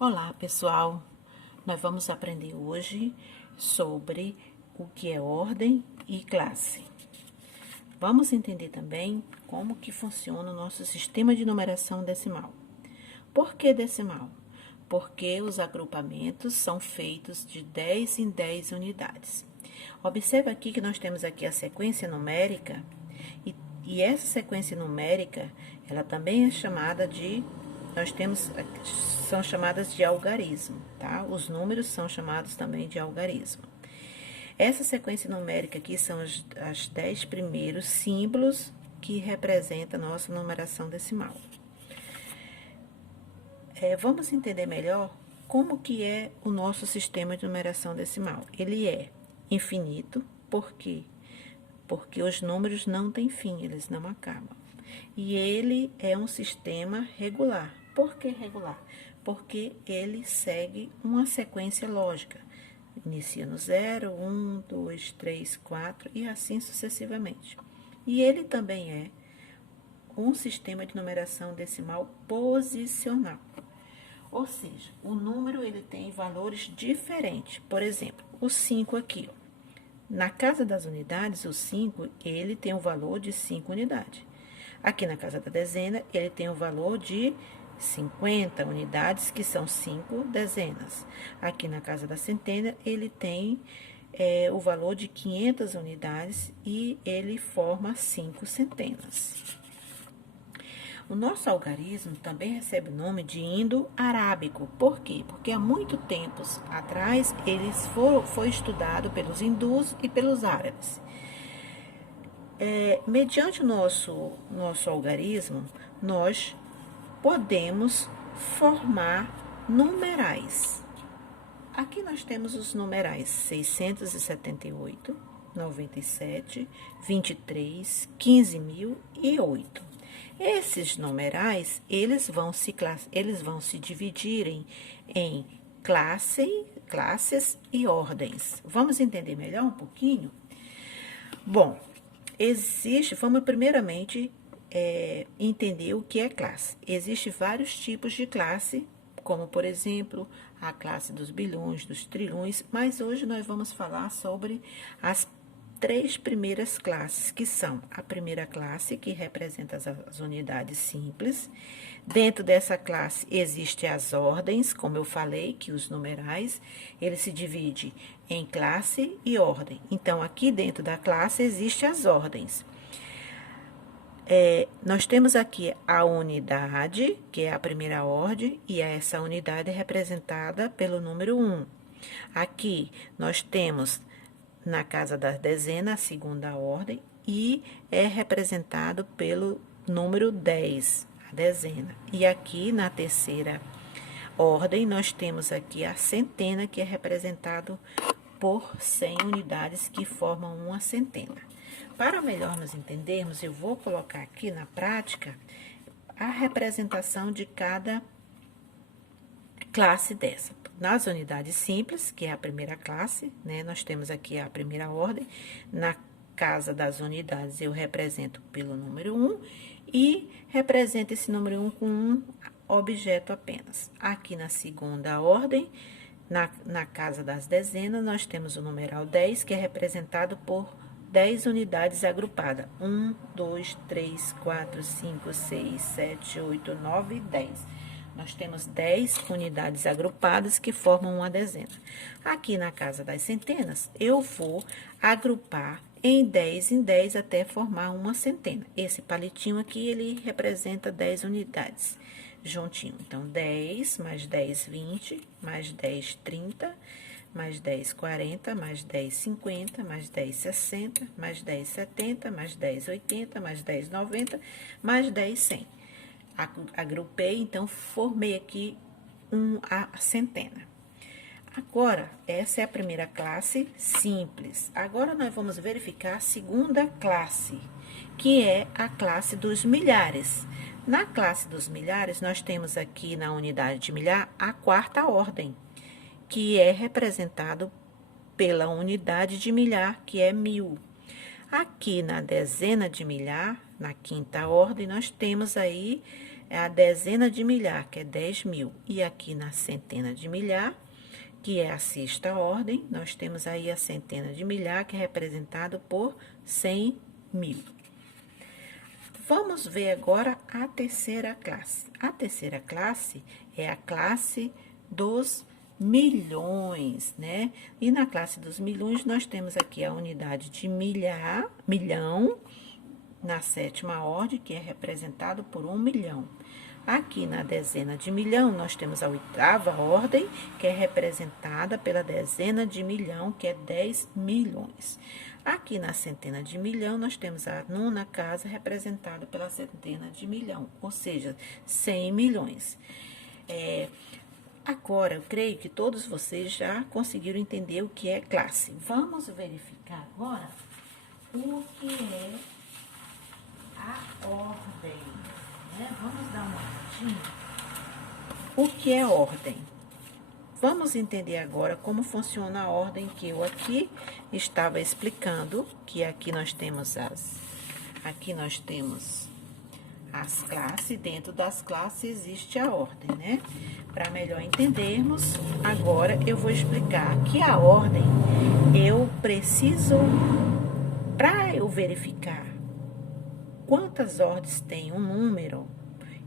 Olá, pessoal! Nós vamos aprender hoje sobre o que é ordem e classe. Vamos entender também como que funciona o nosso sistema de numeração decimal. Por que decimal? Porque os agrupamentos são feitos de 10 em 10 unidades. Observe aqui que nós temos aqui a sequência numérica e essa sequência numérica, ela também é chamada de são chamadas de algarismo, tá? Os números são chamados também de algarismo. Essa sequência numérica aqui são as 10 primeiros símbolos que representam a nossa numeração decimal. Vamos entender melhor como que é o nosso sistema de numeração decimal. Ele é infinito, por quê? Porque os números não têm fim, eles não acabam. E ele é um sistema regular. Por que regular? Porque ele segue uma sequência lógica. Inicia no 0, 1, 2, 3, 4 e assim sucessivamente. E ele também é um sistema de numeração decimal posicional. Ou seja, o número ele tem valores diferentes. Por exemplo, o 5 aqui, ó. Na casa das unidades, o 5, ele tem o valor de 5 unidades. Aqui na casa da dezena, ele tem o valor de 50 unidades, que são 5 dezenas. Aqui na casa da centena, ele tem o valor de 500 unidades e ele forma 5 centenas. O nosso algarismo também recebe o nome de indo-arábico. Por quê? Porque há muito tempo atrás, foi estudado pelos hindus e pelos árabes. Mediante o nosso algarismo, nós podemos formar numerais. Aqui nós temos os numerais 678, 97, 23, 15.000 e 8. Esses numerais, eles vão se dividirem em classes e ordens. Vamos entender melhor um pouquinho? Bom, vamos primeiramente entender o que é classe. Existem vários tipos de classe, como por exemplo, a classe dos bilhões, dos trilhões, mas hoje nós vamos falar sobre as 3 primeiras classes, que são a primeira classe, que representa as unidades simples. Dentro dessa classe, existem as ordens, como eu falei, que os numerais, ele se divide em classe e ordem. Então, aqui dentro da classe, existem as ordens. Nós temos aqui a unidade, que é a primeira ordem, e essa unidade é representada pelo número 1. Aqui, nós temos na casa da dezena, a segunda ordem, e é representado pelo número 10, a dezena. E aqui, na terceira ordem, nós temos aqui a centena, que é representado por 100 unidades, que formam uma centena. Para melhor nos entendermos, eu vou colocar aqui na prática a representação de cada classe dessa. Nas unidades simples, que é a primeira classe, né? Nós temos aqui a primeira ordem. Na casa das unidades, eu represento pelo número 1 e represento esse número 1 com um objeto apenas. Aqui na segunda ordem, na casa das dezenas, nós temos o numeral 10, que é representado por 10 unidades agrupadas. 1, 2, 3, 4, 5, 6, 7, 8, 9 e 10. Nós temos 10 unidades agrupadas que formam uma dezena. Aqui na casa das centenas, eu vou agrupar em 10 até formar uma centena. Esse palitinho aqui, ele representa 10 unidades juntinho. Então, 10 mais 10, 20, mais 10, 30, mais 10, 40, mais 10, 50, mais 10, 60, mais 10, 70, mais 10, 80, mais 10, 90, mais 10, 100. Agrupei, então, formei aqui a centena. Agora, essa é a primeira classe simples. Agora, nós vamos verificar a segunda classe, que é a classe dos milhares. Na classe dos milhares, nós temos aqui na unidade de milhar a quarta ordem, que é representado pela unidade de milhar, que é 1000. Aqui na dezena de milhar, na quinta ordem, nós temos aí a dezena de milhar, que é 10.000. E aqui na centena de milhar, que é a sexta ordem, nós temos aí a centena de milhar, que é representado por 100.000. Vamos ver agora a terceira classe. A terceira classe é a classe dos milhões, né? E na classe dos milhões, nós temos aqui a unidade de milhar, milhão, na sétima ordem, que é representado por 1 milhão. Aqui na dezena de milhão, nós temos a oitava ordem, que é representada pela dezena de milhão, que é 10 milhões. Aqui na centena de milhão, nós temos a nona casa representada pela centena de milhão, ou seja, 100 milhões. Agora, eu creio que todos vocês já conseguiram entender o que é classe. Vamos verificar agora o que é a ordem, né? Vamos dar uma olhadinha. O que é ordem? Vamos entender agora como funciona a ordem que eu aqui estava explicando, que aqui nós temos as classes, dentro das classes existe a ordem, né? Para melhor entendermos, agora eu vou explicar que a ordem, eu preciso, para eu verificar quantas ordens tem um número,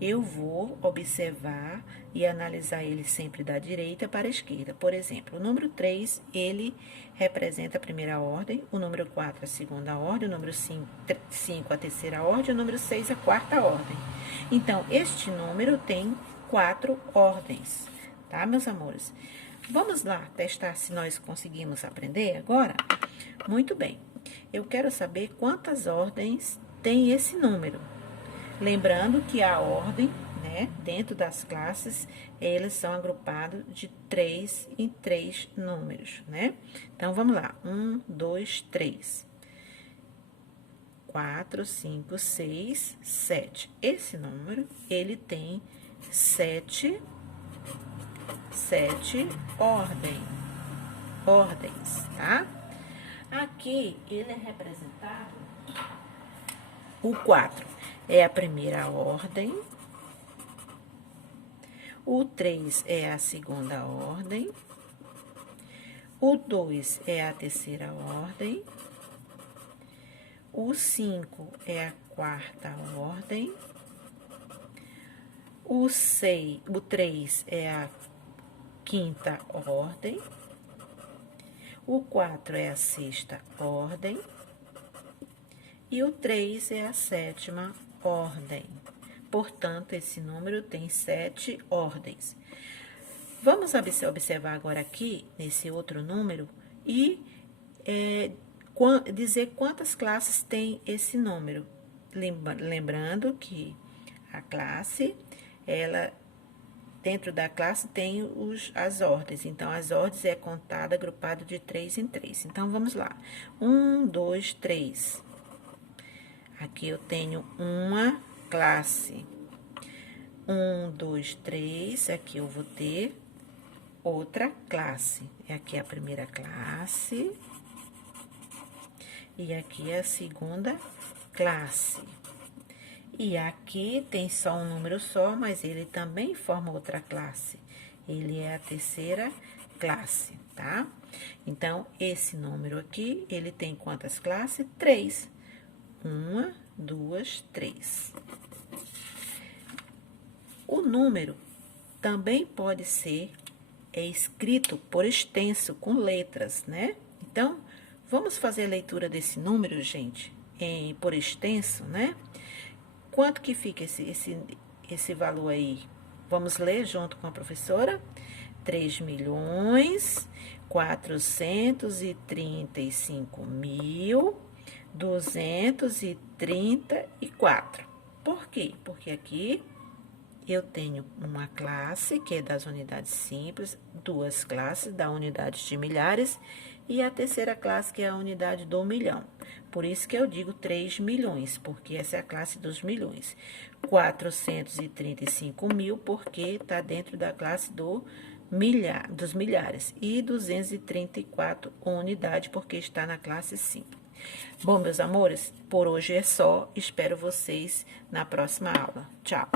eu vou observar e analisar ele sempre da direita para a esquerda. Por exemplo, o número 3, ele representa a primeira ordem, o número 4 a segunda ordem, o número 5 a terceira ordem, o número 6 a quarta ordem. Então, este número tem 4 ordens, tá, meus amores? Vamos lá testar se nós conseguimos aprender agora? Muito bem. Eu quero saber quantas ordens tem esse número. Lembrando que a ordem, né, dentro das classes, eles são agrupados de 3 em 3 números, né? Então, vamos lá. 1, 2, 3. 4, 5, 6, 7. Esse número, ele tem 7 ordens, tá? Aqui, ele é representado, o 4 é a primeira ordem, o 3 é a segunda ordem, o 2 é a terceira ordem, o 5 é a quarta ordem, o 3 é a quinta ordem, o 4 é a sexta ordem e o 3 é a sétima ordem. Portanto, esse número tem 7 ordens. Vamos observar agora aqui, nesse outro número, e dizer quantas classes tem esse número. Lembrando que a classe, dentro da classe tem as ordens. Então, as ordens é contada, agrupado de 3 em 3. Então, vamos lá. 1, 2, 3. Aqui eu tenho uma classe. 1, 2, 3. Aqui eu vou ter outra classe. Aqui é a primeira classe. E aqui é a segunda classe. E aqui tem só um número só, mas ele também forma outra classe. Ele é a terceira classe, tá? Então, esse número aqui, ele tem quantas classes? 3. 1, 2, 3. O número também pode ser escrito por extenso, com letras, né? Então, vamos fazer a leitura desse número, gente, por extenso, né? Quanto que fica esse valor aí? Vamos ler junto com a professora? 3.435.234. Por quê? Porque aqui eu tenho uma classe, que é das unidades simples, 2 classes da unidade de milhares, e a terceira classe, que é a unidade do milhão. Por isso que eu digo 3 milhões, porque essa é a classe dos milhões. 435.000, porque está dentro da classe dos milhares. E 234 unidades, porque está na classe simples. Bom, meus amores, por hoje é só. Espero vocês na próxima aula. Tchau!